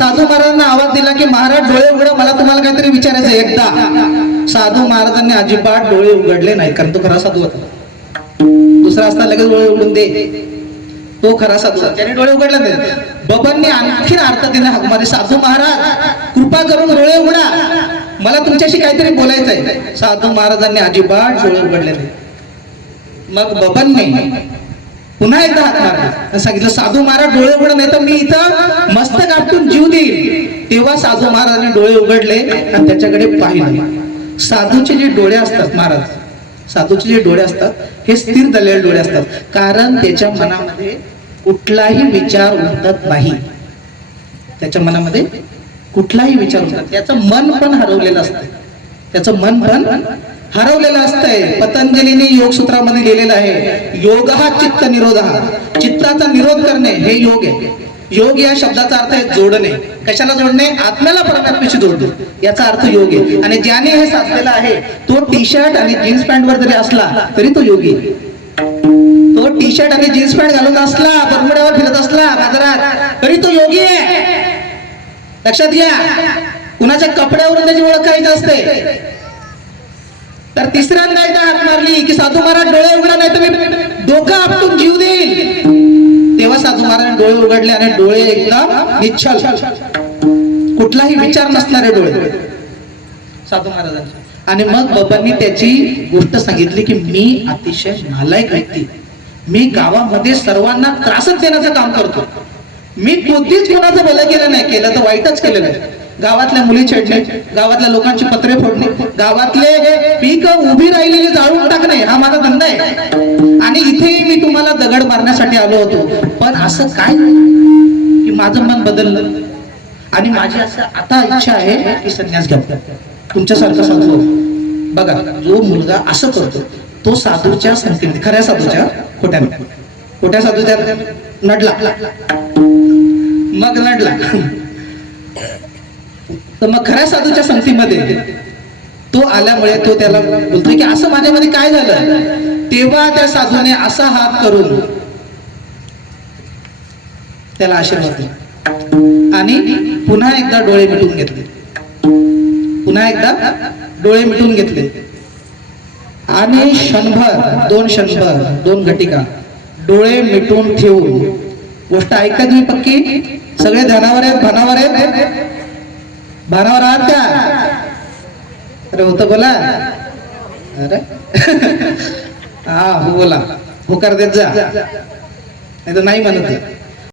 साधू महाराजांना आवाज दिला की महाराज डोळे उघडा, मला तुम्हाला काहीतरी विचारायचं आहे. एकदा साधू महाराजांनी अजिबात डोळे उघडले नाही, कारण तो खरा साधू होता. दुसरा असता लगेच डोळे उघडून दे, तो खरा साधू होता, त्याने डोळे उघडले नाही. बबांनी आणखी अर्थ दिला हाक मारली, साधू महाराज कृपा करून डोळे उघडा, मला तुमच्याशी काहीतरी बोलायचं आहे. साधू महाराजांनी अजिबात डोळे उघडले नाही. मग बबांनी पुन्हा एकदा हात मारला, सांगितलं साधू महाराज डोळे उघडा, नाही तर मी इथं मस्तक आपटून जीव देईल. तेव्हा साधू महाराजांनी डोळे उघडले आणि त्याच्याकडे पाहिले. साधूचे जे डोळे असतात, महाराज साधूचे जे डोळे असतात हे स्थिर झालेले डोळे असतात, कारण त्याच्या मनामध्ये कुठलाही विचार उमटत नाही. त्याच्या मनामध्ये कुठलाही विचार उमटत, त्याचं मन पण हरवलेलं असतं, त्याचं मन पण हरवलेलं असतंय. पतंजलीने योग सूत्रामध्ये लिहिलेलं आहे, योग हा चित्त निरोध, चित्ताचा निरोध करणे हे योग आहे. योग या शब्दाचा अर्थ आहे जोडणे. कशाला जोडणे? आत्म्याला परमात्म्याशी जोडणे, याचा अर्थ योग आहे. आणि ज्याने हे साधलेला आहे तो टी शर्ट आणि जीन्स पॅन्ट वर जरी असला तरी तो योगी. तो टी शर्ट आणि जीन्स पॅन्ट घालून असला, बरमुड्यावर फिरत असला बाजारात, तरी तो योगी आहे. लक्षात घ्या, कुणाच्या कपड्यावरून त्याची ओळख करायची असते. तर तिसऱ्यांदा एकदा हात मारली की साधू महाराज डोळे उघडा, नाही तर मी डोकं आपटून जीव देईल. तेव्हा साधू महाराज डोळे उघडले आणि डोळे एकदम निश्चल, कुठलाही विचार नसणारे डोळे साधू महाराजांचे. आणि मग बाबांनी त्याची गोष्ट सांगितली की मी अतिशय नालायक व्यक्ती, मी गावामध्ये सर्वांना त्रासच देण्याचं काम करतो, मी कधीच कोणाचं भलं केलं नाही, केलं तर वाईटच केलं नाही. गावातल्या मुली छेडणे, गावातल्या लोकांची पत्रे फोडणे, गावातले पीक उभी राहिलेली जाळून टाकणे हा माझा धंदा आहे. आणि इथे मी तुम्हाला दगड मारण्यासाठी आलो होतो, पण असं काय की माझं मन बदललं आणि माझी असं आता इच्छा आहे की संन्यास घ्यावा, तुमच्यासारखा साधू. बघा, जो मुलगा असं करतो तो साधूच्या संगतीमध्ये, खऱ्या साधूच्या, खोट्या साधूच्या नडला, मग नडला तर मग खऱ्या साधूच्या संगतीमध्ये तो आल्यामुळे तो त्याला बोलतोय की असं माझ्यामध्ये काय झालं. तेव्हा त्या साधूने असा हात करून त्याला आशीर्वाद दिला आणि पुन्हा एकदा डोळे मिटून घेतले, पुन्हा एकदा डोळे मिटून घेतले आणि क्षणभर, दोन घटिका डोळे मिटून ठेवून, गोष्ट ऐका तुम्ही पक्की, सगळे ध्यानावर आहेत, भानावर आहेत, भानावर आहात का? अरे होतं बोला, अरे हा हो बोला, होकार देत जा, नाही तर नाही म्हणत.